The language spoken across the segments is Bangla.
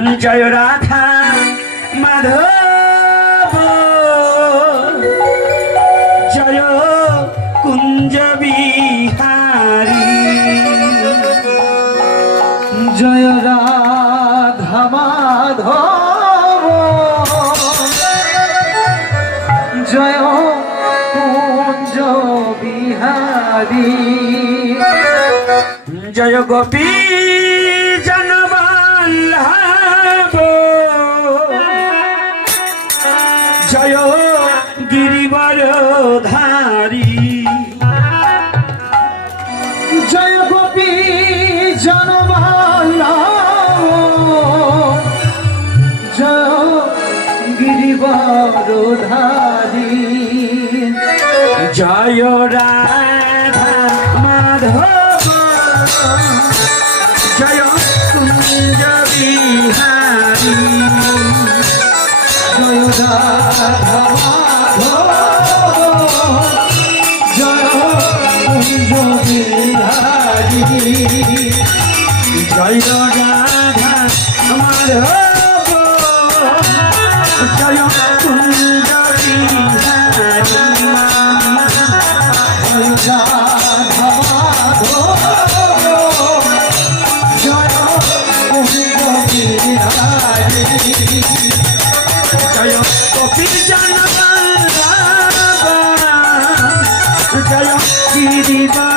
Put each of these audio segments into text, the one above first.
জয় রাধা মাধব। জয় কুঞ্জ বিহারী। জয় রাধা মাধব। জয় কুঞ্জ বিহারী। জয় গোপী জয় রাধা মাধব জয় কুঞ্জ বিহারী জয় রাধা জয় কুঞ্জ বিহারী জয় জনবল্লভ জয় গিরিবর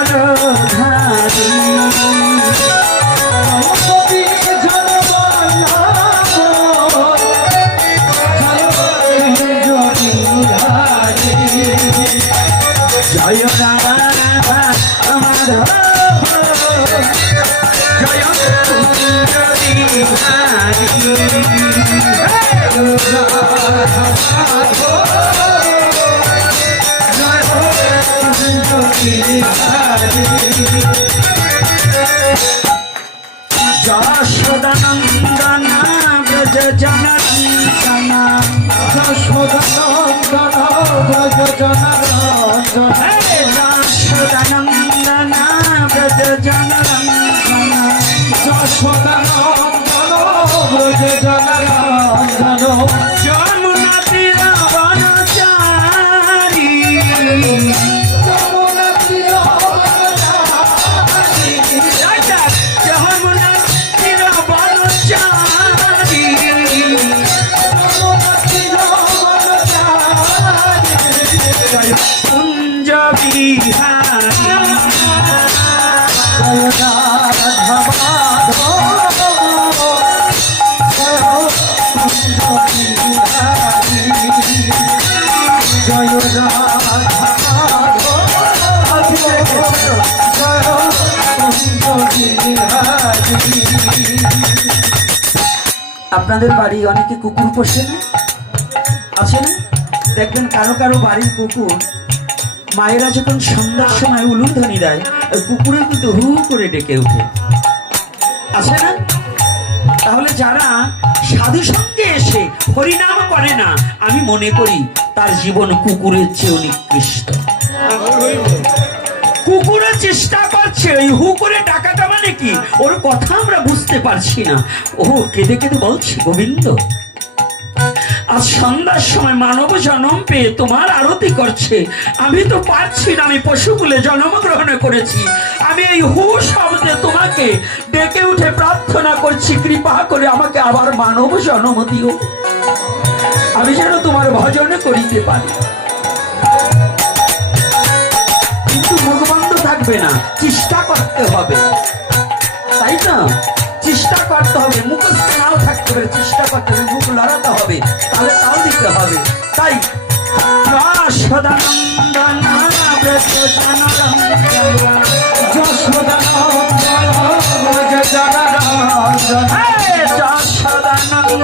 জয় কুঞ্জ বিহারী যশোদানন্দন ব্রজ জনন্দন জয় কুঞ্জ আপনাদের বাড়ি অনেকে কুকুর পোষে না? আছে না? দেখবেন কারও কারও বাড়ির কুকুর মায়েরা যখন সন্ধ্যার সময় উলুধ্বনি দেয়, ওই কুকুরে কিন্তু হু করে ডেকে ওঠে। আছে না? তাহলে যারা সাধু সঙ্গে এসে হরিনাম করে না, আমি মনে করি তার জীবন কুকুরের চেয়ে নিকৃষ্ট। কুকুরে চেষ্টা করছে, ওই হু করে ডাকাটা মানে কি? ওর কথা আমরা বুঝতে পারছি না। ও কেঁদে কেঁদে বলছি, গোবিন্দ। আজ সন্ধ্যার সময় মানব জন্ম পেয়ে তোমার আরতি করছে। আমি তো পারছি না, আমি পশুকুলে জন্মগ্রহণ করেছি। আমি এই হু শব্দে তোমাকে ডেকে উঠে প্রার্থনা করছি, কৃপা করে আমাকে আবার মানব জন্ম দিও। আমি যেন তোমার ভজন করিতে পারি। কিন্তু মুখ বন্ধ থাকবে না, চেষ্টা করতে হবে। তাহলে তাও দিতে হবে। তাই জনরঞ্জন হে যশোদানন্দন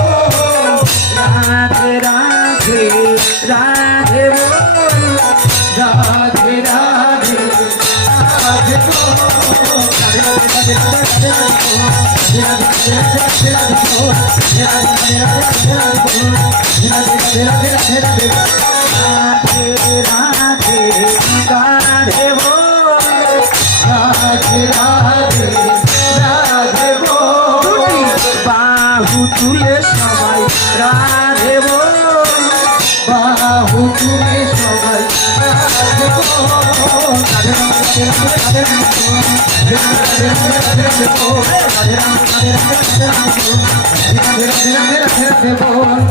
বাহু তুলে সবাই রাধে রাধে বল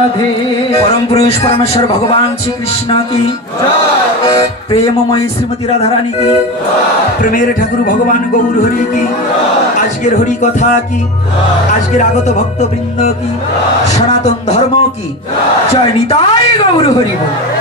রাধে। পরম পুরুষ পরমেশ্বর ভগবান শ্রীকৃষ্ণ কি। প্রেমময় শ্রীমতী রাধারানী কি। প্রেমের ঠাকুর ভগবান গৌর হরি কি। আজকের হরি কথা কি। আজকের আগত ভক্তবৃন্দ কি। সনাতন ধর্ম কি। জয় নিতাই গৌর হরি বল।